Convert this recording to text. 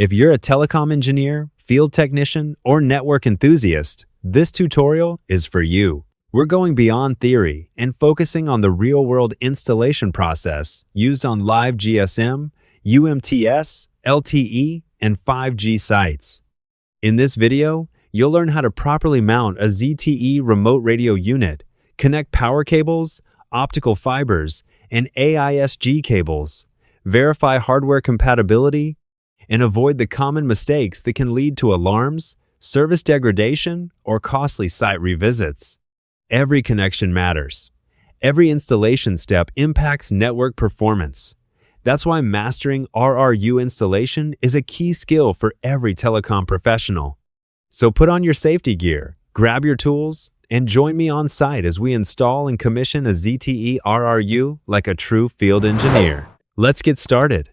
If you're a telecom engineer, field technician, or network enthusiast, this tutorial is for you. We're going beyond theory and focusing on the real-world installation process used on live GSM, UMTS, LTE, and 5G sites. In this video, you'll learn how to properly mount a ZTE remote radio unit, connect power cables, optical fibers, and AISG cables, verify hardware compatibility, and avoid the common mistakes that can lead to alarms, service degradation, or costly site revisits. Every connection matters. Every installation step impacts network performance. That's why mastering RRU installation is a key skill for every telecom professional. So put on your safety gear, grab your tools, and join me on site as we install and commission a ZTE RRU like a true field engineer. Let's get started.